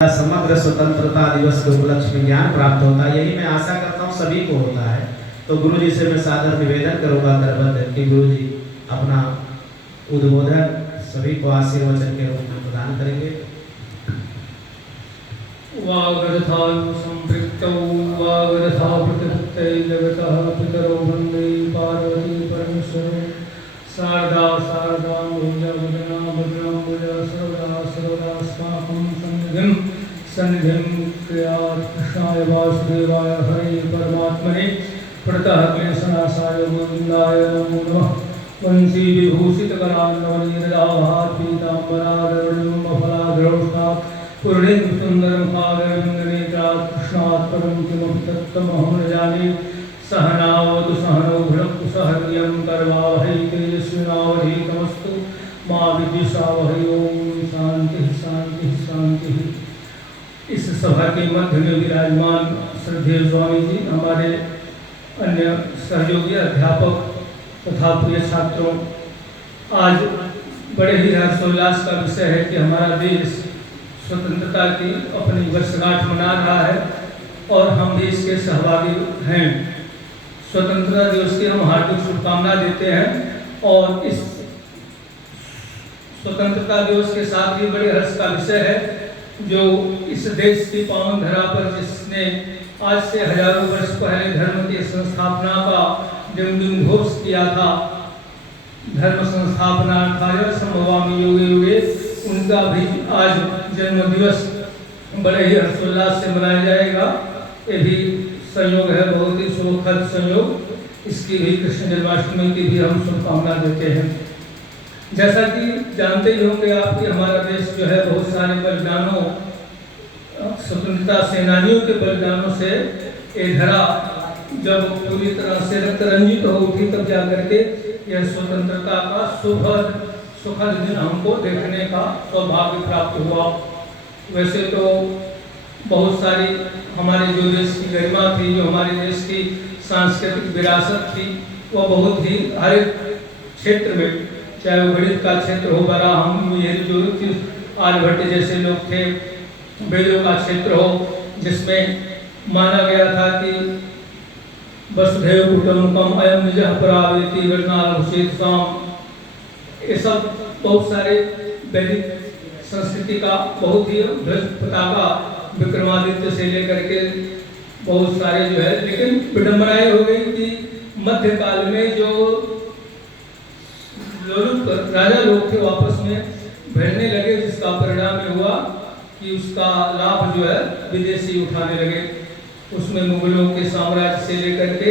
समग्र स्वतंत्रता दिवस के उपलक्ष्य में ज्ञान प्राप्त होता है, यही मैं आशा करता हूँ सभी को होता है। तो गुरु जी से मैं सादर निवेदन करूँगा करबद्ध कि गुरु जी अपना उद्बोधन सभी को आशीर्वचन के रूप में प्रदान करेंगे। वागर्थायु संपृक्तौ वागर्था प्रतिपत्तये जगतः पितरौ वन्दे पार्वती परमेश्वरौ शारदा शारदा भुजा भुजना भद्रां भुजा सर्वदा सर्वदास्माकं सन्निधिं क्रियात् कृष्णाय वासुदेवाय हरे परमात्मने प्रणतः क्लेशनाशाय गोविन्दाय नमो नमः। वंशी विभूषितकरान्नवनीरदाभात् पीताम्बरागरुणमफलाग्रौष्णात् पूर्णेन्दु सुन्दरं काव्यविन्दनेत्रात् कृष्णात् परं किमपि तत्त्वमहं न जाने। सहनावतु सहनौ भुनक्तु सह वीर्यं करवावहै तेजस्विनावधीतमस्तु मा विद्विषावहै। ओम शांति शांति शांति। इस सभा के मध्य में विराजमान श्रद्धेय स्वामी जी, हमारे अन्य सहयोगी अध्यापक तथा प्रिय छात्रों, आज बड़े ही हर्षोल्लास का विषय है कि हमारा देश स्वतंत्रता की अपनी वर्षगांठ मना रहा है और हम भी इसके सहभागी हैं। स्वतंत्रता दिवस की हम हार्दिक शुभकामना देते हैं और इस स्वतंत्रता दिवस के साथ ही बड़े हर्ष का विषय है जो इस देश की पावन धरा पर जिसने आज से हजारों वर्ष पहले धर्म की संस्थापना का जमजम घोष किया था, धर्म संस्थापनार्थाय संभवामि युगे युगे, उनका भी आज जन्म दिवस बड़े ही हर्षोल्लास से मनाया जाएगा। ये भी संयोग है, बहुत ही सुखद संयोग। इसकी भी कृष्ण जन्माष्टमी की भी हम शुभकामना देते हैं। जैसा कि जानते ही होंगे आप कि हमारा देश जो है बहुत सारे बलिदानों, स्वतंत्रता सेनानियों के बलिदानों से ये धरा जब पूरी तरह से रक्त रंजित हो उठी, तब जाकर के यह स्वतंत्रता का सुखद दिन हमको देखने का सौभाग्य प्राप्त हुआ। वैसे तो बहुत सारी हमारे जो देश की गरिमा थी, जो हमारे देश की सांस्कृतिक विरासत थी, वह बहुत ही हर एक क्षेत्र में, चाहे वो गणित का क्षेत्र हो, बराहम, ये जो आर्यभट्ट जैसे लोग थे, वेदों का क्षेत्र हो जिसमें माना गया था कि वसुधैव कुटुम्बकम् अयं निजः परावेति वर्णाभूषितसाम, ये सब बहुत सारे वैदिक संस्कृति का बहुत ही ध्वज पताका विक्रमादित्य से लेकर के बहुत सारे जो है, लेकिन विडंबनाएं हो गई कि मध्यकाल में जो राजा लोग थे वापस में भिड़ने लगे, जिसका परिणाम हुआ कि उसका लाभ जो है विदेशी उठाने लगे। उसमें मुगलों के साम्राज्य से लेकर के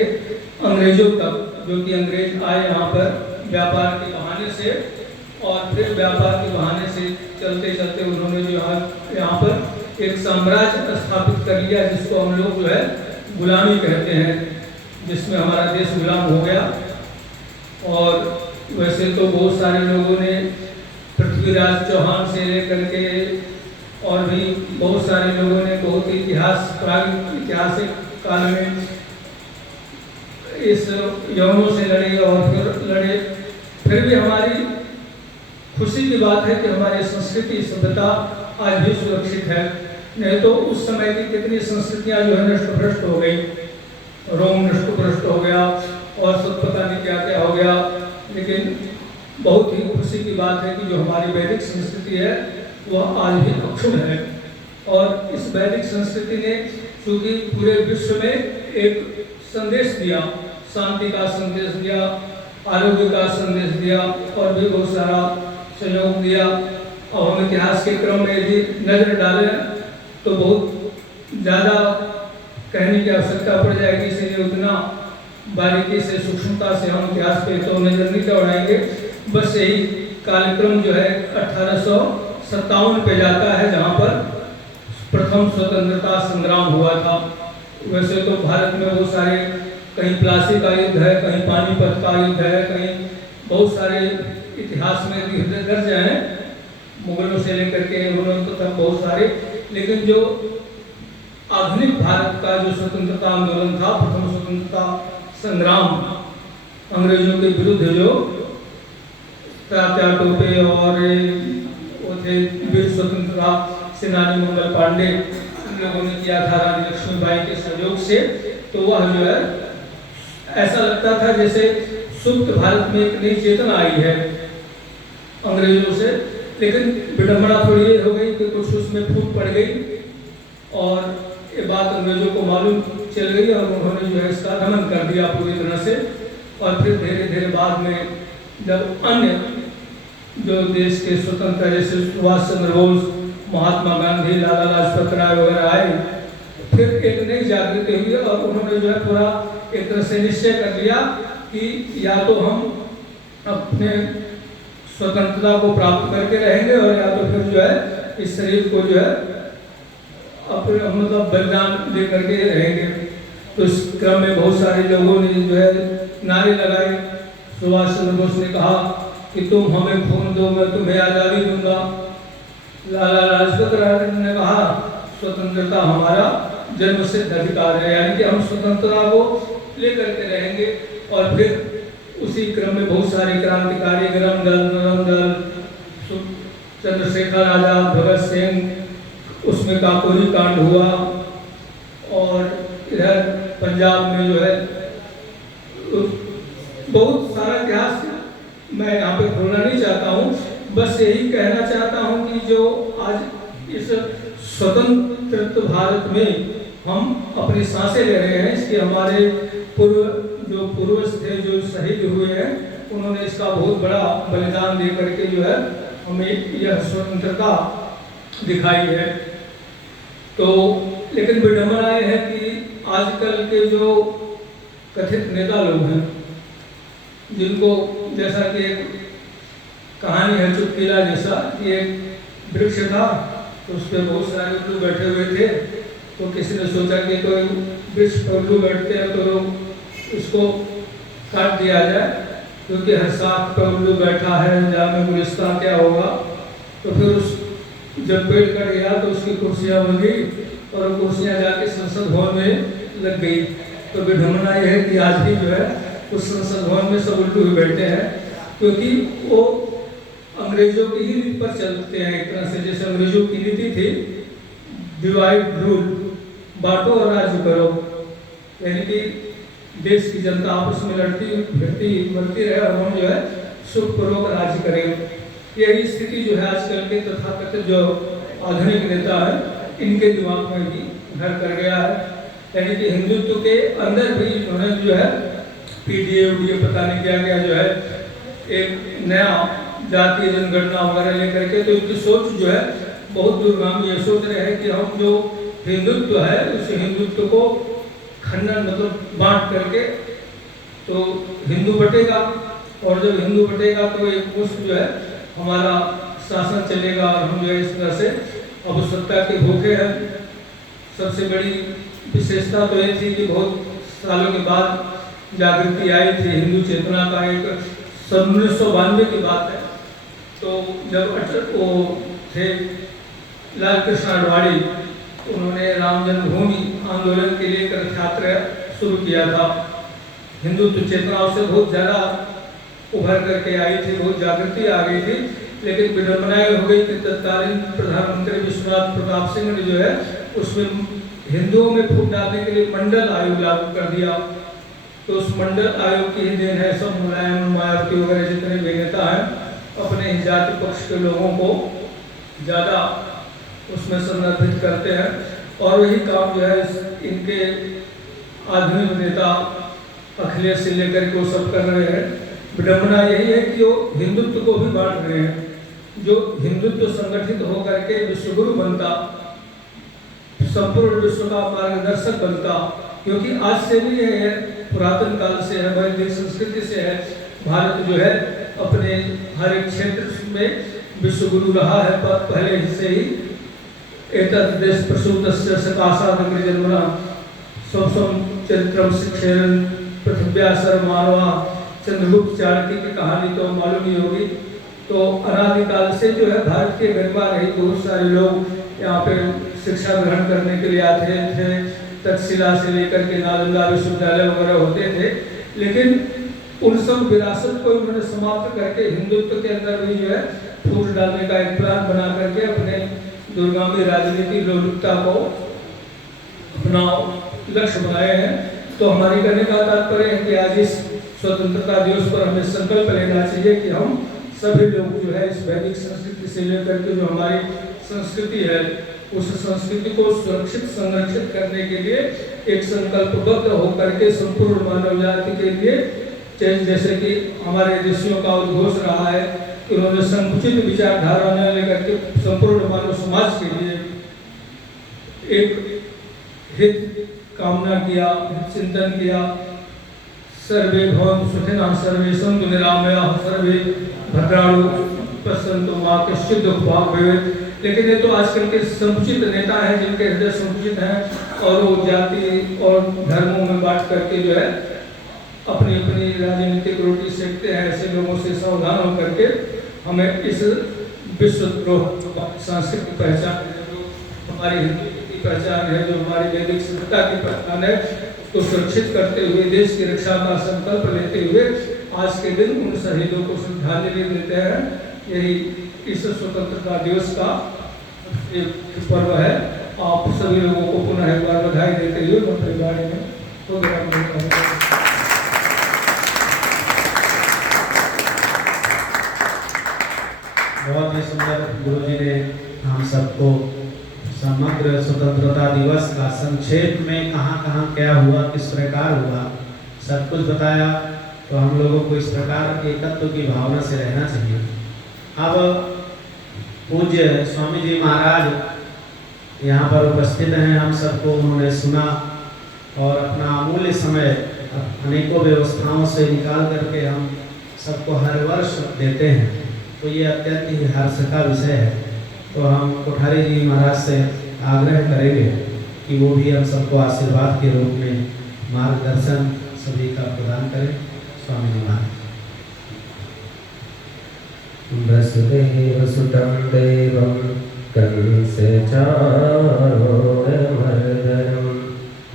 अंग्रेजों तक, जो कि अंग्रेज आए यहाँ पर व्यापार के बहाने से, और फिर व्यापार के बहाने से चलते चलते उन्होंने जो यहाँ पर एक साम्राज्य स्थापित कर लिया, जिसको हम लोग जो है गुलामी कहते हैं, जिसमें हमारा देश गुलाम हो गया। और वैसे तो बहुत सारे लोगों ने पृथ्वीराज चौहान से लेकर के और भी बहुत सारे लोगों ने बहुत ऐतिहासिक काल में इस यवनों से लड़े और फिर लड़े। फिर भी हमारी खुशी की बात है कि हमारी संस्कृति सभ्यता आज भी सुरक्षित है। नहीं तो उस समय की कितनी संस्कृतियां जो है नष्ट भ्रष्ट हो गई, रोम नष्ट भ्रष्ट हो गया और सब पता नहीं क्या क्या हो गया। लेकिन बहुत ही खुशी की बात है कि जो हमारी वैदिक संस्कृति है वह आज भी अक्षुण्ण है। और इस वैदिक संस्कृति ने चूंकि पूरे विश्व में एक संदेश दिया, शांति का संदेश दिया, आरोग्य का संदेश दिया और भी बहुत सारा सहयोग दिया। और हम इतिहास के क्रम में यदि नजर डालें तो बहुत ज़्यादा कहने की आवश्यकता पड़ जाएगी, इसलिए उतना बारीकी से सूक्ष्मता से हम इतिहास पे तो नजर नहीं दौड़ाएंगे। बस यही कार्यक्रम जो है 1857 पे जाता है, जहाँ पर प्रथम स्वतंत्रता संग्राम हुआ था। वैसे तो भारत में बहुत सारे, कहीं प्लासी का युद्ध है, कहीं पानीपत का युद्ध है, कहीं बहुत सारे इतिहास में युद्ध दर्ज हैं, मुगलों से लेकर के उन्होंने तक बहुत सारे। लेकिन जो आधुनिक भारत का जो स्वतंत्रता आंदोलन था, प्रथम स्वतंत्रता संग्राम, अंग्रेजों के विरुद्ध जो तात्या टोपे और वो थे वीर स्वतंत्रता सेनानी मंगल पांडे, इन लोगों ने किया था रानी लक्ष्मीबाई के सहयोग से। तो वह जो है ऐसा लगता था जैसे सुप्त भारत में एक नई चेतना आई है अंग्रेजों से। लेकिन विडंबना थोड़ी ये हो गई कि कुछ उसमें फूट पड़ गई और ये बात अंग्रेजों को मालूम चल गई और उन्होंने जो है इसका दमन कर दिया पूरी तरह से। और फिर धीरे धीरे बाद में जब अन्य जो देश के स्वतंत्र जैसे सुभाष चंद्र बोस, महात्मा गांधी, लाला लाजपत राय वगैरह आए, फिर एक नई जागृति हुई और उन्होंने जो है पूरा एक तरह से निश्चय कर लिया कि या तो हम अपने स्वतंत्रता को प्राप्त करके रहेंगे और या तो फिर जो है इस शरीर को जो है अपने मतलब बलिदान दे करके रहेंगे। तो इस क्रम में बहुत सारे लोगों ने जो है नारे लगाए। सुभाष चंद्र बोस ने कहा कि तुम हमें खून दो, मैं तुम्हें आज़ादी दूंगा। लाला लाजपत राय ने कहा स्वतंत्रता हमारा जन्मसिद्ध अधिकार है, यानी कि हम स्वतंत्रता को लेकर के रहेंगे। और फिर उसी क्रम में बहुत सारे क्रांतिकारी गरम दल, चंद्रशेखर आजाद, भगत सिंह, उसमें काकोरी कांड हुआ। और इधर पंजाब में जो है बहुत सारा इतिहास मैं यहाँ पे खोलना नहीं चाहता हूँ, बस यही कहना चाहता हूँ कि जो आज इस स्वतंत्र भारत में हम अपनी सांसें ले रहे हैं, इसके हमारे पूर्वज थे जो शहीद हुए हैं, उन्होंने इसका बहुत बड़ा बलिदान दे करके जो है हमें यह स्वतंत्रता दिखाई है। तो लेकिन विडंबना यह है कि आजकल के जो कथित नेता लोग हैं, जिनको जैसा कि एक कहानी है चुटकीला जैसा कि एक वृक्ष था, तो उस पर बहुत सारे उल्लू बैठे हुए थे। तो किसी ने सोचा कि कोई वृक्ष पर उल्लू बैठते हैं तो लोग उसको काट दिया जाए, क्योंकि हर साख पर उल्लू बैठा है, जामे गुलिस्तान क्या होगा। तो फिर उस जब पेड़ कट गया तो उसकी कुर्सियाँ बन गई और कुर्सियाँ जाके संसद भवन में लग गई। तो विडंबना यह है कि आज भी जो है उस संसद भवन में सब उल्लू ही बैठे हैं, क्योंकि वो अंग्रेजों की ही नीति पर चलते हैं। एक तरह से जैसे अंग्रेजों की नीति थी डिवाइड रूल, बांटो और राज्य करो, यानी कि देश की जनता आपस में लड़ती बढ़ती रहे और हम जो है सुखपूर्वक राज्य करें। यही स्थिति जो है आजकल के तथाकथित जो आधुनिक नेता है इनके दिमाग में भी घर कर गया है। यानी कि हिंदुत्व के अंदर भी उन्होंने जो है पीडीए पता नहीं क्या क्या जो है एक नया जातीय जनगणना वगैरह लेकर के, तो इनकी सोच जो है बहुत दूरगामी ये सोच रहे हैं कि हम जो हिंदुत्व है उस हिंदुत्व को खंडन मतलब बांट करके तो हिंदू बटेगा, और जब हिंदू बटेगा तो एक मुश्त जो है हमारा शासन चलेगा और हम जो है इस तरह से अब सत्ता के भूखे हैं। सबसे बड़ी विशेषता तो ये थी कि बहुत सालों के बाद जागृति आई थी हिंदू चेतना का। एक 1992 की बात है, तो जब वो थे लाल कृष्ण आडवाणी, उन्होंने राम जन्मभूमि आंदोलन के लिए रथ यात्रा शुरू किया था। हिंदुत्व चेतना उससे बहुत ज़्यादा उभर करके आई थी, बहुत जागृति आ गई थी। लेकिन विडंबना हो गई कि तत्कालीन प्रधानमंत्री विश्वनाथ प्रताप सिंह ने जो है उसमें हिंदुओं में फूट डालने के लिए मंडल आयोग लागू कर दिया। तो उस मंडल आयोग की ही देन है सब मुलायम, मायावती वगैरह जितने भी नेता हैं अपने ही जाति पक्ष के लोगों को ज़्यादा उसमें संदर्भित करते हैं, और वही काम जो है इनके आधुनिक नेता अखिलेश से लेकर के वो सब कर रहे हैं। विडंबना यही है कि वो हिंदुत्व को भी बांट रहे हैं। जो हिंदुत्व संगठित होकर के विश्वगुरु बनता, संपूर्ण विश्व का मार्गदर्शक बनता, क्योंकि आज से भी है पुरातन काल से है, वैदिक संस्कृति से है, भारत जो है अपने हर एक क्षेत्र में विश्वगुरु रहा है। पहले से ही एतद् देश प्रसूतस्य सकाशात् अग्रजन्मना स्वसं चरित्रम शिक्षेरन् पृथिव्या सर्वमानवा। चंद्रगुप्त चाणक्य की कहानी तो मालूम ही होगी। तो अनादिकाल से जो है भारत के गरिमा रही, बहुत सारे लोग यहाँ पे शिक्षा ग्रहण करने के लिए आते थे। तक्षशिला से लेकर के नालंदा विश्वविद्यालय वगैरह होते थे, लेकिन उन सब विरासत को उन्होंने समाप्त करके हिंदुत्व के अंदर भी जो है फूट डालने का एक प्लान बना करके अपने दूरगामी राजनीति लोलुपता को अपना लक्ष्य बनाए हैं। तो हमारी कहने का तात्पर्य है कि आज इस स्वतंत्रता दिवस पर हमें संकल्प लेना चाहिए कि हम सभी लोग जो है इस वैदिक संस्कृति से लेकर के जो हमारी संस्कृति है उस संस्कृति को सुरक्षित संरक्षित करने के लिए एक संकल्पबद्ध होकर के संपूर्ण मानव जाति के लिए, जैसे कि हमारे ऋषियों का उद्घोष रहा है कि उन्होंने संकुचित विचारधारा न लेकर के संपूर्ण मानव समाज के लिए एक हित कामना किया, चिंतन किया। सर्वे भवन्तु सुखिनः सर्वे सन्तु निरामयाः सर्वे भद्राणि पश्यन्तु मा कश्चित् दुःखभाग् भवेत्। लेकिन ये तो आजकल के संकुचित नेता हैं जिनके हृदय संकुचित हैं और वो जाति और धर्मों में बांट करके जो है अपनी अपनी राजनीतिक रोटी सेकते हैं। ऐसे लोगों से सावधान होकर के हमें इस विश्व सांस्कृतिक पहचान, जो हमारी हिंदू की पहचान है, जो हमारी वैदिक सभ्यता की पहचान है, उसको सुरक्षित करते हुए देश की रक्षा का संकल्प लेते हुए आज के दिन उन शहीदों को श्रद्धांजलि देते हैं। यही इस स्वतंत्रता दिवस का एक पर्व है। आप सभी लोगों को पुनः एक बार बधाई देते हुए मैं अपने बारे में बहुत ही सुंदर गुरु जी ने हम सबको समग्र स्वतंत्रता दिवस का संक्षेप में कहाँ कहाँ क्या हुआ, किस प्रकार हुआ, सब कुछ बताया। तो हम लोगों को इस प्रकार एकत्व की भावना से रहना चाहिए। अब पूज्य स्वामी जी महाराज यहाँ पर उपस्थित हैं, हम सबको उन्होंने सुना और अपना अमूल्य समय अनेकों व्यवस्थाओं से निकाल करके हम सबको हर वर्ष देते हैं। तो ये अत्यंत ही हर्ष का विषय है। तो हम कोठारी जी महाराज से आग्रह करेंगे कि वो भी हम सबको आशीर्वाद के रूप में मार्गदर्शन सभी का प्रदान करें। स्वामी जी महाराज। वसुदेव सुतं देवं कंसचाणूरमर्दनं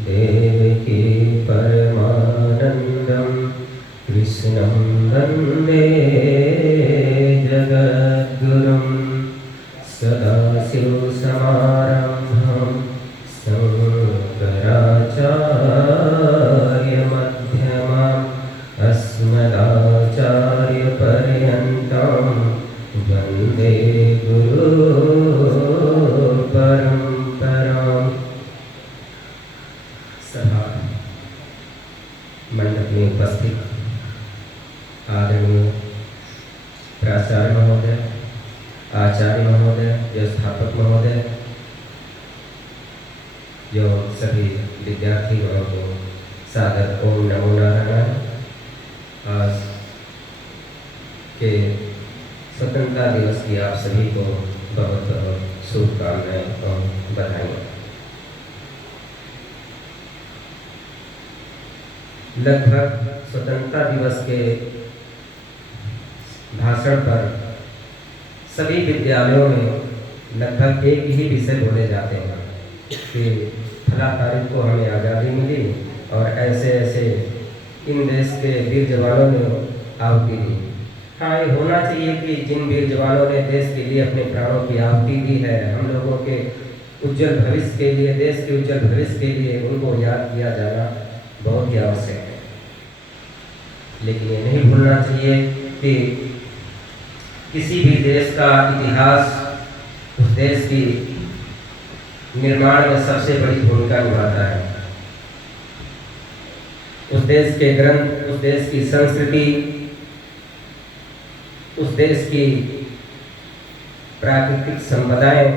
देवकी परमानन्दं कृष्णं वन्दे जगद्गुरुं सदाशिवसमारम्भां शङ्कराचार्यमध्यमाम् अस्मदाचार्यपर्यन्तं वन्दे गुरुपरम्पराम्। सभा मंडप में उपस्थित आदरणीय प्राचार्य महोदय, आचार्य महोदय, व्यवस्थापक महोदय, जो सभी विद्यार्थी गणों को सादर ओम नमो नारायण। आज के स्वतंत्रता दिवस की आप सभी को बहुत बहुत शुभकामनाएं और बधाई। लगभग स्वतंत्रता दिवस के भाषण पर सभी विद्यालयों में लगभग एक ही विषय बोले जाते हैं कि फला तारीख को हमें आज़ादी मिली और ऐसे ऐसे इन देश के वीर जवानों ने आहुति दी। हाँ, ये होना चाहिए कि जिन वीर जवानों ने देश के लिए अपने प्राणों की आहुति दी है, हम लोगों के उज्जवल भविष्य के लिए, देश के उज्जवल भविष्य के लिए उनको याद किया जाना बहुत ही आवश्यक है। लेकिन ये नहीं भूलना चाहिए कि किसी भी देश का इतिहास उस देश की निर्माण में सबसे बड़ी भूमिका निभाता है। उस देश के ग्रंथ, उस देश की संस्कृति, उस देश की प्राकृतिक संपदाएं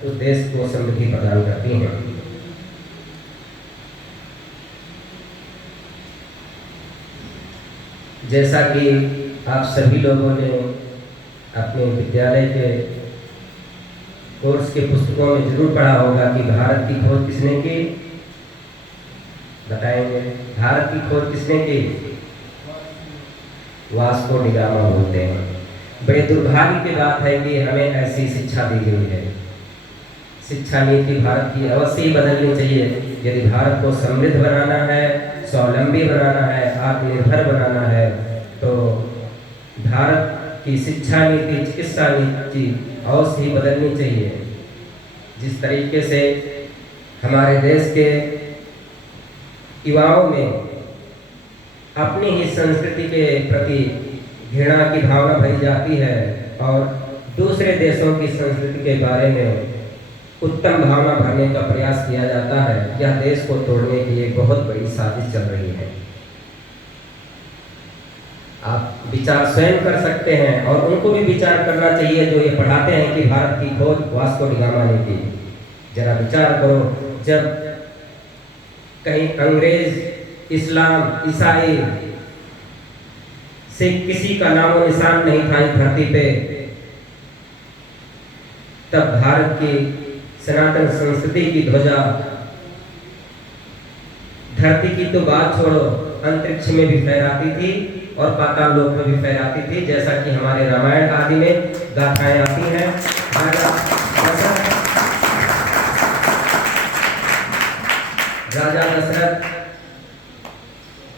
उस देश को समृद्धि प्रदान करती हैं। जैसा कि आप सभी लोगों ने अपने विद्यालय के कोर्स के पुस्तकों में जरूर पढ़ा होगा कि भारत की खोज किसने की, बताएंगे? भारत की खोज किसने की? वास्को डी गामा बोलते हैं। बड़े दुर्भाग्य की बात है कि हमें ऐसी शिक्षा दी गई है। शिक्षा नीति भारत की अवश्य ही बदलनी चाहिए। यदि भारत को समृद्ध बनाना है, स्वावलंबी बनाना है, आत्मनिर्भर बनाना है, तो भारत की शिक्षा नीति, चिकित्सा नीति अवश्य ही बदलनी चाहिए। जिस तरीके से हमारे देश के युवाओं में अपनी ही संस्कृति के प्रति घृणा की भावना भरी जाती है और दूसरे देशों की संस्कृति के बारे में उत्तम भावना भरने का प्रयास किया जाता है, यह देश को तोड़ने की एक बहुत बड़ी साजिश चल रही है। आप विचार स्वयं कर सकते हैं और उनको भी विचार करना चाहिए जो ये पढ़ाते हैं कि भारत की खोज वास्को डी गामा ने की। जरा विचार करो, जब कहीं अंग्रेज, इस्लाम, ईसाई से किसी का नामो निशान नहीं था इस धरती पे, तब भारत की सनातन संस्कृति की ध्वजा धरती की तो बात छोड़ो, अंतरिक्ष में भी फहराती थी और पाताल लोक में भी फहराती थी, जैसा कि हमारे रामायण आदि में गाथाएं आती हैं। राजा दशरथ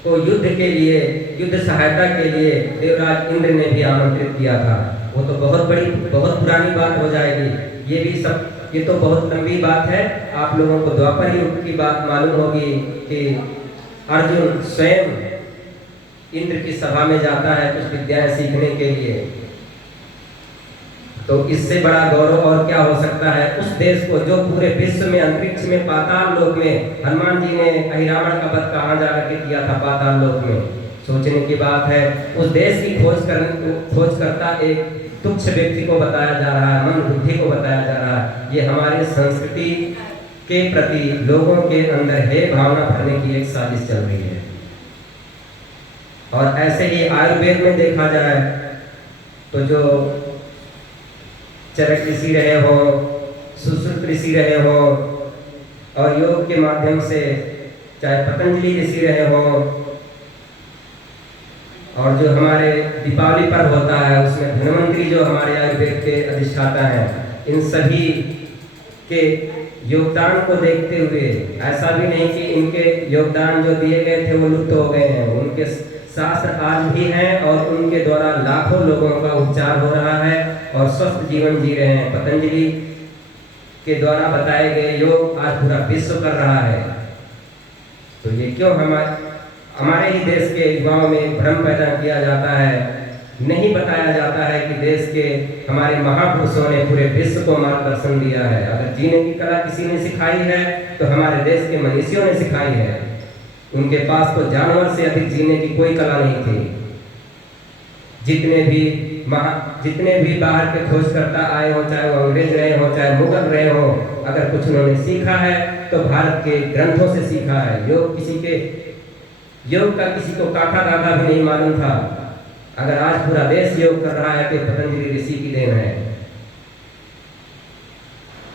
को युद्ध के लिए, युद्ध सहायता के लिए देवराज इंद्र ने भी आमंत्रित किया था। वो तो बहुत पुरानी बात हो जाएगी। ये तो बहुत लंबी बात है। आप लोगों को द्वापर युग की बात मालूम होगी कि अर्जुन स्वयं इंद्र की सभा में जाता है कुछ विद्याएं सीखने के लिए। तो इससे बड़ा गौरव और क्या हो सकता है उस देश को जो पूरे विश्व में, अंतरिक्ष में, पाताल लोक में, हनुमान जी ने अहिरावण का वध कहाँ जाकर के किया था, पाताल लोक में। सोचने की बात है, उस देश की खोज करता एक तुच्छ व्यक्ति को बताया जा रहा है, मन बुद्धि को बताया जा रहा है। ये हमारे संस्कृति के प्रति लोगों के अंदर है भावना भरने की एक साजिश चल रही है। और ऐसे ही आयुर्वेद में देखा जाए तो जो चरक ऋषि रहे हो, सुश्रुत ऋषि रहे हो और योग के माध्यम से चाहे पतंजलि ऋषि रहे हो, और जो हमारे दीपावली पर्व होता है उसमें धन्वंतरी जो हमारे आयुर्वेद के अधिष्ठाता हैं, इन सभी के योगदान को देखते हुए ऐसा भी नहीं कि इनके योगदान जो दिए गए थे वो लुप्त हो गए हैं। उनके शास्त्र आज भी हैं और उनके द्वारा लाखों लोगों का उपचार हो रहा है और स्वस्थ जीवन जी रहे हैं। पतंजलि के द्वारा बताए गए योग आज पूरा विश्व कर रहा है। तो ये क्यों हमारे ही देश के युवाओं में भ्रम पैदा किया जाता है, नहीं बताया जाता है कि देश के हमारे महापुरुषों ने पूरे विश्व को मार्गदर्शन दिया है। अगर जीने की कला किसी ने सिखाई है तो हमारे देश के मनीषियों ने सिखाई है। उनके पास तो जानवर से अधिक जीने की कोई कला नहीं थी। जितने भी बाहर के खोजकर्ता आए हो, चाहे वो अंग्रेज रहे हो, चाहे मुगल रहे हो, अगर कुछ उन्होंने सीखा है तो भारत के ग्रंथों से सीखा है। योग का किसी को काठा काठा भी नहीं मालूम था। अगर आज पूरा देश योग कर रहा है तो पतंजलि ऋषि की देन है।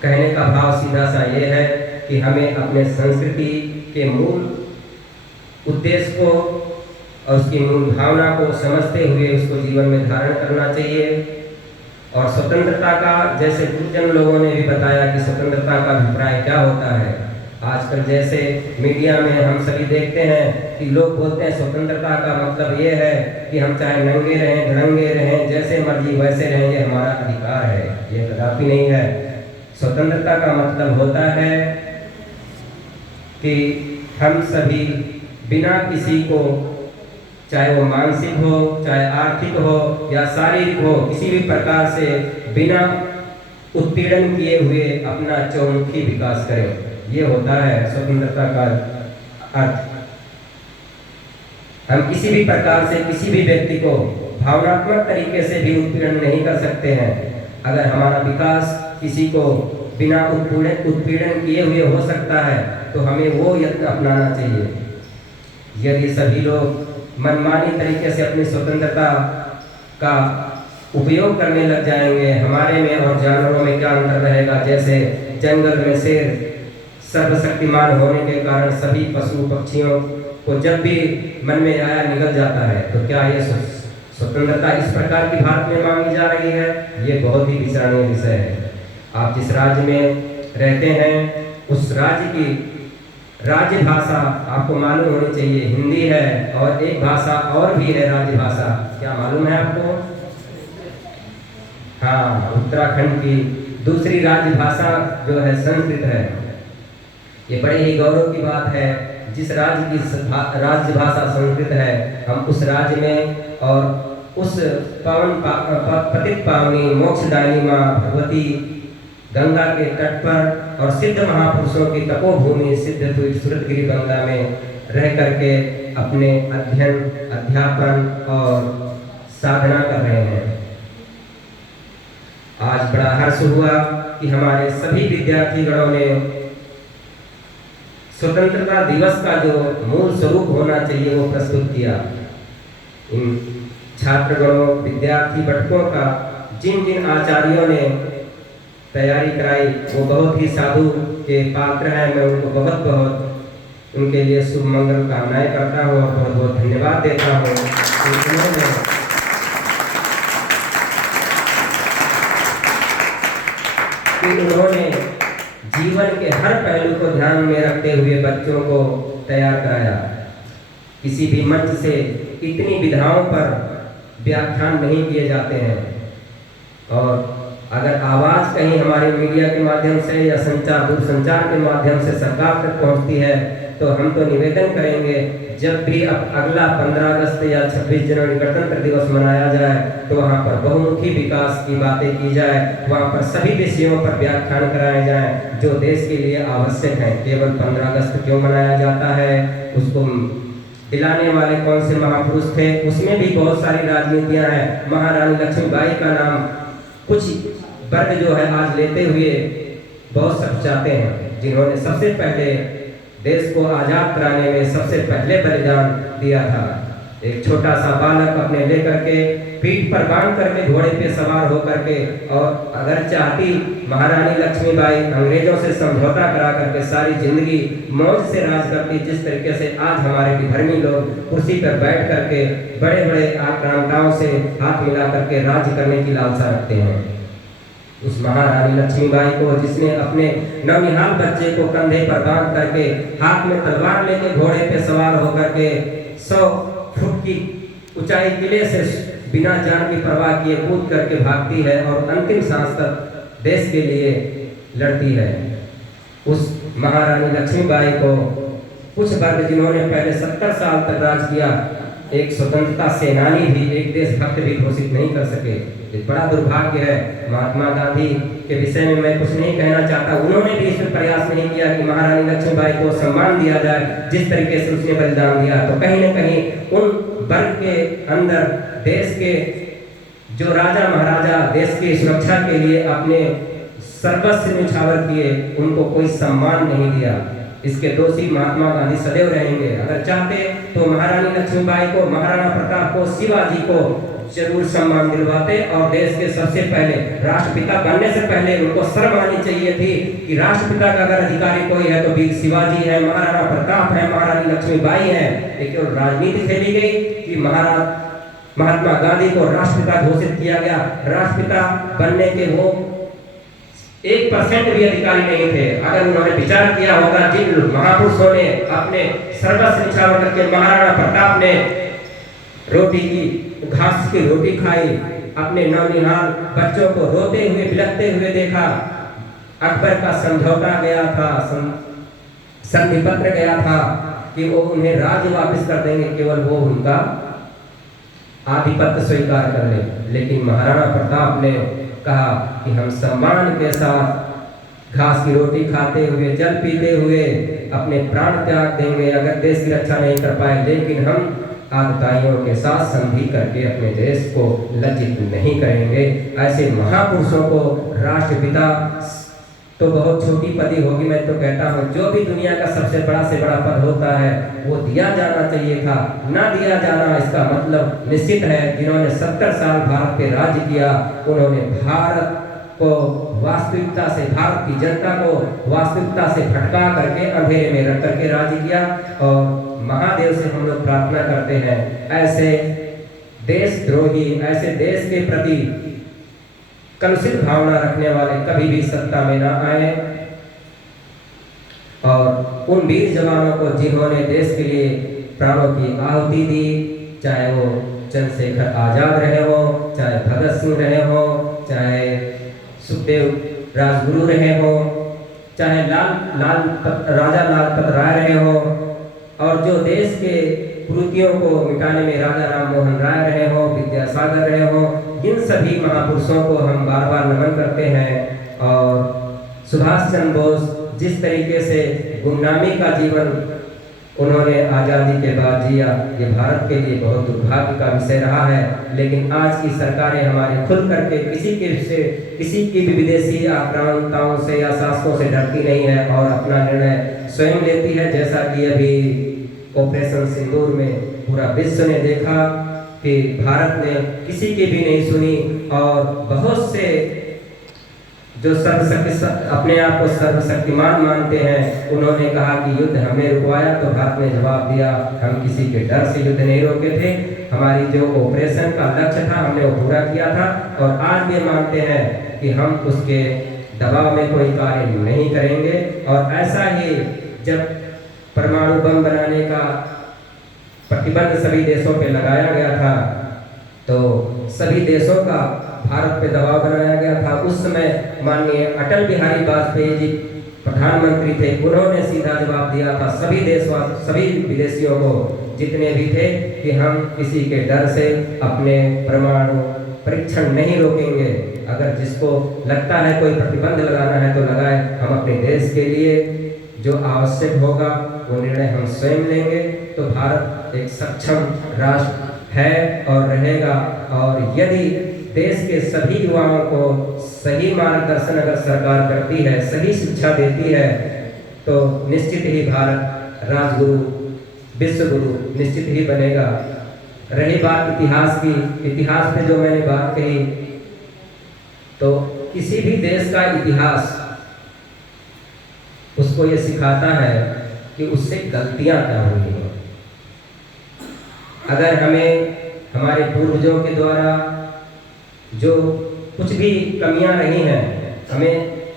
कहने का भाव सीधा सा ये है कि हमें अपने संस्कृति के मूल उद्देश्य को और उसकी मूल भावना को समझते हुए उसको जीवन में धारण करना चाहिए। और स्वतंत्रता का, जैसे गुरुजन लोगों ने भी बताया कि स्वतंत्रता का अभिप्राय क्या होता है। आजकल जैसे मीडिया में हम सभी देखते हैं कि लोग बोलते हैं स्वतंत्रता का मतलब ये है कि हम चाहे नंगे रहें, धड़ंगे रहें, जैसे मर्जी वैसे रहें, ये हमारा अधिकार है। ये कदापि नहीं है। स्वतंत्रता का मतलब होता है कि हम सभी बिना किसी को, चाहे वो मानसिक हो, चाहे आर्थिक हो या शारीरिक हो, किसी भी प्रकार से बिना उत्पीड़न किए हुए अपना चौमुखी विकास करें। ये होता है स्वतंत्रता का अर्थ। हम किसी भी प्रकार से किसी भी व्यक्ति को भावनात्मक तरीके से भी उत्पीड़न नहीं कर सकते हैं। अगर हमारा विकास किसी को बिना उत्पीड़न किए हुए हो सकता है तो हमें वो यत्न अपनाना चाहिए। यदि सभी लोग मनमानी तरीके से अपनी स्वतंत्रता का उपयोग करने लग जाएंगे, हमारे में और जानवरों में क्या अंतर रहेगा। जैसे जंगल में शेर सर्वशक्तिमान होने के कारण सभी पशु पक्षियों को जब भी मन में आया निकल जाता है, तो क्या ये स्वतंत्रता इस प्रकार की भारत में मांगी जा रही है? ये बहुत ही विचारणीय विषय है। आप जिस राज्य में रहते हैं उस राज्य की राज्य भाषा आपको मालूम होनी चाहिए। हिंदी है और एक भाषा और भी है राज्य भाषा, क्या मालूम है आपको? हाँ, उत्तराखंड की दूसरी राजभाषा जो है संस्कृत है। ये बड़े ही गौरव की बात है, जिस राज्य की राजभाषा संस्कृत है, हम उस राज्य में और उस पतित पावनी मोक्षदायिनी माँ भगवती गंगा के तट पर और सिद्ध महापुरुषों की तपोभूमि सिद्ध सूरतगिरी गंगा में रह करके अपने अध्ययन, अध्यापन और साधना कर रहे हैं। आज बड़ा हर्ष हुआ कि हमारे सभी विद्यार्थीगणों ने स्वतंत्रता दिवस का जो मूल स्वरूप होना चाहिए वो प्रस्तुत किया। इन छात्रगणों, विद्यार्थी बटकों का जिन जिन आचार्यों ने तैयारी कराई वो बहुत ही साधु के पात्र हैं। मैं उनको बहुत बहुत उनके लिए शुभ मंगल कामनाएं करता हूँ और बहुत बहुत धन्यवाद देता हूँ। उन्होंने जीवन के हर पहलू को ध्यान में रखते हुए बच्चों को तैयार कराया। किसी भी मंच से इतनी विधाओं पर व्याख्यान नहीं किए जाते हैं, और अगर आवाज़ कहीं हमारे मीडिया के माध्यम से या दूरसंचार के माध्यम से सरकार तक पहुंचती है तो हम तो निवेदन करेंगे, जब भी अब अगला 15 अगस्त या 26 जनवरी गणतंत्र दिवस मनाया जाए तो वहाँ पर बहुमुखी विकास की बातें की जाए, वहाँ पर सभी विषयों पर व्याख्यान कराए जाएं जो देश के लिए आवश्यक है। केवल 15 अगस्त क्यों मनाया जाता है, उसको दिलाने वाले कौन से महापुरुष थे, उसमें भी बहुत सारी राजनीतियाँ हैं। महारानी लक्ष्मीबाई का नाम कुछ वर्ग जो है आज लेते हुए बहुत सचाते हैं, जिन्होंने सबसे पहले देश को आज़ाद कराने में सबसे पहले बलिदान दिया था। एक छोटा सा बालक अपने लेकर के पीठ पर बांध करके घोड़े पे सवार होकर के, और अगर चाहती महारानी लक्ष्मीबाई अंग्रेजों से समझौता करा करके सारी जिंदगी मौज से राज करती, जिस तरीके से आज हमारे विधर्मी लोग कुर्सी पर बैठ करके बड़े बड़े आक्रांताओं से हाथ मिला करके राज करने की लालसा रखते हैं। उस महारानी लक्ष्मीबाई को, जिसने अपने नौनिहाल बच्चे को कंधे पर बांध करके हाथ में तलवार लेके घोड़े पे सवार होकर के 100 फुट की ऊंचाई किले से बिना जान की परवाह किए कूद करके भागती है और अंतिम सांस तक देश के लिए लड़ती है। उस महारानी लक्ष्मीबाई को कुछ वर्ग जिन्होंने पहले 70 साल तक राज किया, एक स्वतंत्रता सेनानी भी, एक देशभक्त भी घोषित नहीं कर सके। ये बड़ा दुर्भाग्य है। महात्मा गांधी के विषय में मैं कुछ नहीं कहना चाहता, उन्होंने भी इसमें प्रयास नहीं किया कि महारानी लक्ष्मीबाई को सम्मान दिया जाए जिस तरीके से उसने बलिदान दिया। तो कहीं न कहीं उन वर्ग के अंदर देश के जो राजा महाराजा देश की सुरक्षा के लिए अपने सर्वस्व न्यौछावर किए, उनको कोई सम्मान नहीं दिया। इसके दोषी महात्मा गांधी सदैव रहेंगे। अगर चाहते तो महारानी लक्ष्मीबाई को, महाराणा प्रताप को, शिवाजी को जरूर सम्मान दिलवाते, और देश के सबसे पहले राष्ट्रपिता बनने से पहले उनको शर्म आनी चाहिए थी कि राष्ट्रपिता का अगर अधिकारी कोई है तो वीर शिवाजी है, महाराणा प्रताप है, महारानी लक्ष्मीबाई है। लेकिन राजनीति खेली गई कि महात्मा गांधी को राष्ट्रपिता घोषित किया गया। राष्ट्रपिता बनने के वो 1% भी अधिकारी नहीं थे। अगर उन्होंने विचार किया होगा, जिन महापुरुषों ने अपने सर्वस्व न्यौछावर करके, महाराणा प्रताप ने रोटी की, घास की रोटी खाई, अपने नौनिहाल बच्चों को रोते हुए बिलखते हुए देखा, अकबर का समझौता गया था, संधि पत्र गया था कि वो उन्हें राज्य वापस कर देंगे, केवल वो उनका आधिपत्य स्वीकार कर ले। लेकिन महाराणा प्रताप ने कहा कि हम सम्मान के साथ घास की रोटी खाते हुए, जल पीते हुए अपने प्राण त्याग देंगे अगर देश की रक्षा नहीं कर पाए, लेकिन हम आतताइयों के साथ संधि करके अपने देश को लज्जित नहीं करेंगे। ऐसे महापुरुषों को राष्ट्रपिता तो बहुत छोटी पदी होगी, मैं तो कहता हूँ जो भी दुनिया का सबसे बड़ा से बड़ा पद होता है वो दिया जाना चाहिए था, ना दिया जाना इसका मतलब निश्चित है। जिन्होंने 70 साल भारत पे राज्य किया, उन्होंने भारत को वास्तविकता से, भारत की जनता को वास्तविकता से भटका करके अंधेरे में रख करके राज्य किया। और महादेव से हम लोग प्रार्थना करते हैं, ऐसे देशद्रोही, ऐसे देश के प्रति कलुषित भावना रखने वाले कभी भी सत्ता में ना आए, और उन वीर जवानों को जिन्होंने देश के लिए प्राणों की आहुति दी, चाहे वो चंद्रशेखर आजाद रहे हो, चाहे भगत सिंह रहे हो, चाहे सुखदेव राजगुरु रहे हो, चाहे राजा लाजपत राय रहे हो, और जो देश के कुरीतियों को मिटाने में राजा राम मोहन राय रहे हो, विद्यासागर रहे हो, इन सभी महापुरुषों को हम बार बार नमन करते हैं। और सुभाष चंद्र बोस जिस तरीके से गुमनामी का जीवन उन्होंने आज़ादी के बाद जिया, ये भारत के लिए बहुत दुर्भाग्य का विषय रहा है। लेकिन आज की सरकारें हमारे खुल करके किसी की भी विदेशी आक्रामकताओं से या शासकों से डरती नहीं है और अपना निर्णय स्वयं लेती है। जैसा कि अभी ऑपरेशन सिंदूर में पूरा विश्व ने देखा कि भारत ने किसी की भी नहीं सुनी और बहुत से जो अपने आप को सर्वशक्तिमान मानते हैं, उन्होंने कहा कि युद्ध हमें रुकवाया, तो भारत ने जवाब दिया हम किसी के डर से युद्ध नहीं रोके थे, हमारी जो ऑपरेशन का लक्ष्य था हमने वो पूरा किया था और आज भी मानते हैं कि हम उसके दबाव में कोई कार्य नहीं करेंगे। और ऐसा ही जब परमाणु बम बनाने का प्रतिबंध सभी देशों पे लगाया गया था, तो सभी देशों का भारत पे दबाव बनाया गया था। उस समय माननीय अटल बिहारी वाजपेयी जी प्रधानमंत्री थे, उन्होंने सीधा जवाब दिया था सभी विदेशियों को जितने भी थे कि हम किसी के डर से अपने परमाणु परीक्षण नहीं रोकेंगे। अगर जिसको लगता है कोई प्रतिबंध लगाना है तो लगाए, हम अपने देश के लिए जो आवश्यक होगा वो निर्णय हम स्वयं लेंगे। तो भारत एक सक्षम राष्ट्र है और रहेगा। और यदि देश के सभी युवाओं को सही मार्गदर्शन अगर सरकार करती है, सही शिक्षा देती है, तो निश्चित ही भारत राजगुरु विश्व गुरु निश्चित ही बनेगा। रही बात इतिहास की, इतिहास पे जो मैंने बात कही, तो किसी भी देश का इतिहास उसको ये सिखाता है कि उससे गलतियां क्या हुई हैं। अगर हमें हमारे पूर्वजों के द्वारा जो कुछ भी कमियां रही हैं, हमें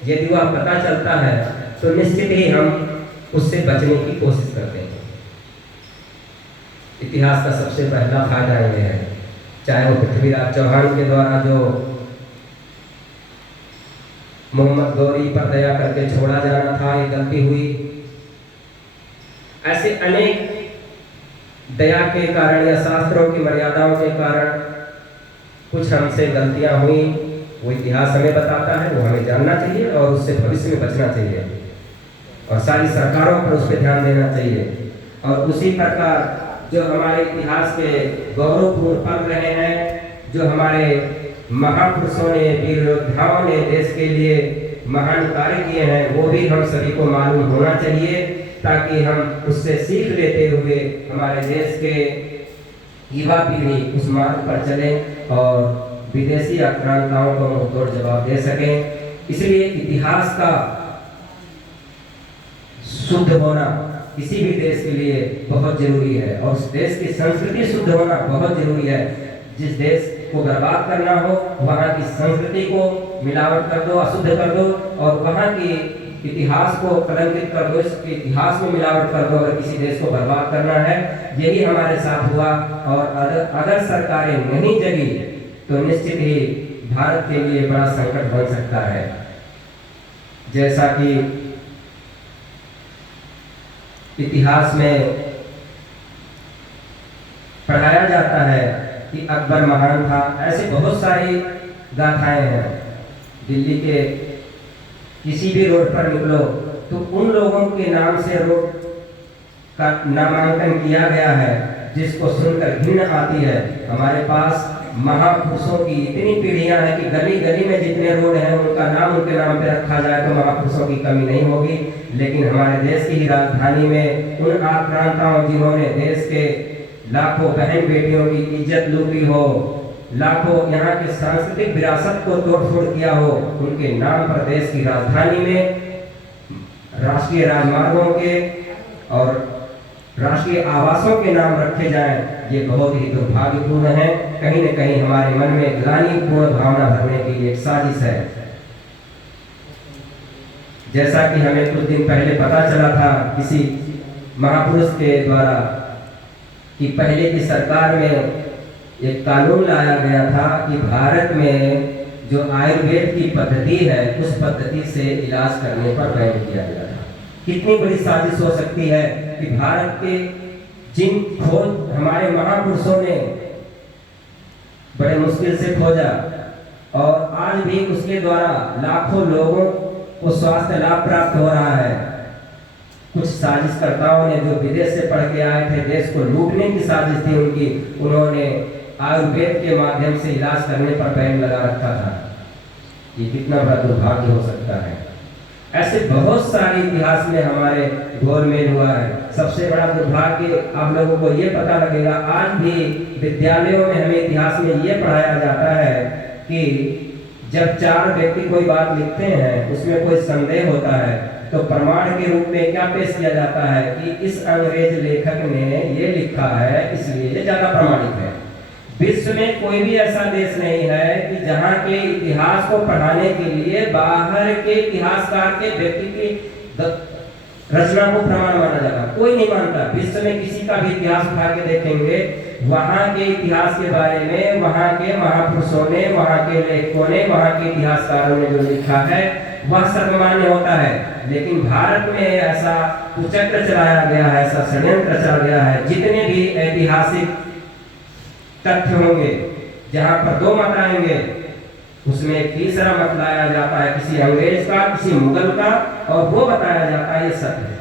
यदि वह पता चलता है तो निश्चित ही हम उससे बचने की कोशिश करते हैं। इतिहास का सबसे पहला फायदा यह है, चाहे वो पृथ्वीराज चौहान के द्वारा जो मोहम्मद गौरी पर दया करके छोड़ा जाना था, ये गलती हुई। ऐसे अनेक दया के कारण या शास्त्रों की मर्यादाओं के कारण कुछ हमसे गलतियां हुई, वो इतिहास हमें बताता है, वो हमें जानना चाहिए और उससे भविष्य में बचना चाहिए और सारी सरकारों पर उस पर ध्यान देना चाहिए। और उसी प्रकार जो हमारे इतिहास के गौरवपूर्ण पल रहे हैं, जो हमारे महापुरुषों ने, वीर योद्धाओं ने देश के लिए महान कार्य किए हैं, वो भी हम सभी को मालूम होना चाहिए, ताकि हम उससे सीख लेते हुए हमारे देश के युवा पीढ़ी उस मार्ग पर चले और विदेशी आक्रामकताओं को मुंहतोड़ जवाब दे सकें। इसलिए इतिहास का शुद्ध होना किसी भी देश के लिए बहुत जरूरी है और उस देश की संस्कृति शुद्ध होना बहुत जरूरी है। जिस देश को बर्बाद करना हो, वहाँ की संस्कृति को मिलावट कर दो, अशुद्ध कर दो और वहाँ की इतिहास को कलंकित कर दो, इसके इतिहास में मिलावट कर दो। अगर किसी देश को बर्बाद करना है, यही हमारे साथ हुआ। और अगर सरकारें नहीं जगी तो निश्चित ही भारत के लिए बड़ा संकट बन सकता है। जैसा कि इतिहास में पढ़ाया जाता है कि अकबर महान था, ऐसे बहुत सारी गाथाएं हैं। दिल्ली के किसी भी रोड पर निकलो तो उन लोगों के नाम से रोड का नामांकन किया गया है जिसको सुनकर घृणा आती है। हमारे पास महापुरुषों की इतनी पीढ़ियां हैं कि गली गली में जितने रोड हैं उनका नाम उनके नाम पे रखा जाए तो महापुरुषों की कमी नहीं होगी। लेकिन हमारे देश की राजधानी में उन आक्रांताओं जिन्होंने देश के लाखों बहन बेटियों की इज्जत लूटी हो, लाखों यहाँ के सांस्कृतिक विरासत को तोड़फोड़ किया हो, उनके नाम पर देश की राजधानी में राष्ट्रीय राजमार्गों के और राष्ट्रीय आवासों के नाम रखे जाएं, ये बहुत ही दुर्भाग्यपूर्ण है। कहीं न कहीं हमारे मन में ग्लानिपूर्ण भावना भरने की एक साजिश है। जैसा कि हमें कुछ दिन पहले पता चला था किसी महापुरुष के द्वारा कि पहले की सरकार में एक कानून लाया गया था कि भारत में जो आयुर्वेद की पद्धति है उस पद्धति से इलाज करने पर बैन किया गया था। कितनी बड़ी साजिश हो सकती है कि भारत के जिन खोज हमारे महापुरुषों ने बड़े मुश्किल से खोजा और आज भी उसके द्वारा लाखों लोगों को स्वास्थ्य लाभ प्राप्त हो रहा है। कुछ साजिशकर्ताओं ने जो विदेश से पढ़ के आए थे, देश को लूटने की साजिश थी उनकी, उन्होंने आयुर्वेद के माध्यम से इलाज करने पर बैन लगा रखा था। ये कितना बड़ा दुर्भाग्य हो सकता है। ऐसे बहुत सारे इतिहास में हमारे गोलमेल हुआ है। सबसे बड़ा दुर्भाग्य आप लोगों को ये पता लगेगा, आज भी विद्यालयों में हमें इतिहास में ये पढ़ाया जाता है कि जब चार व्यक्ति कोई बात लिखते हैं, उसमें कोई संदेह होता है, तो प्रमाण के रूप में क्या पेश किया जाता है कि इस अंग्रेज लेखक ने ये लिखा है इसलिए ये ज्यादा प्रमाणिक है। विश्व में कोई भी ऐसा देश नहीं है कि जहां के इतिहास को पढ़ाने के लिए बाहर के इतिहासकार के व्यक्ति की रचना को प्रमाण माना जाता, कोई नहीं मानता। विश्व में किसी का भी इतिहास उठा के देखेंगे, वहां के इतिहास के बारे में वहां के महापुरुषों ने, वहां के लेखकों ने, वहां के इतिहासकारों ने जो लिखा है वह सर्वमान्य होता है। लेकिन भारत में ऐसा कुचक्र चलाया गया है, ऐसा षड्यंत्र चला गया है। जितने भी ऐतिहासिक तथ्य होंगे, जहां पर दो मत आएंगे, उसमें एक तीसरा मत लाया जाता है, किसी अंग्रेज का, किसी मुगल का, और वो बताया जाता है ये सत्य है।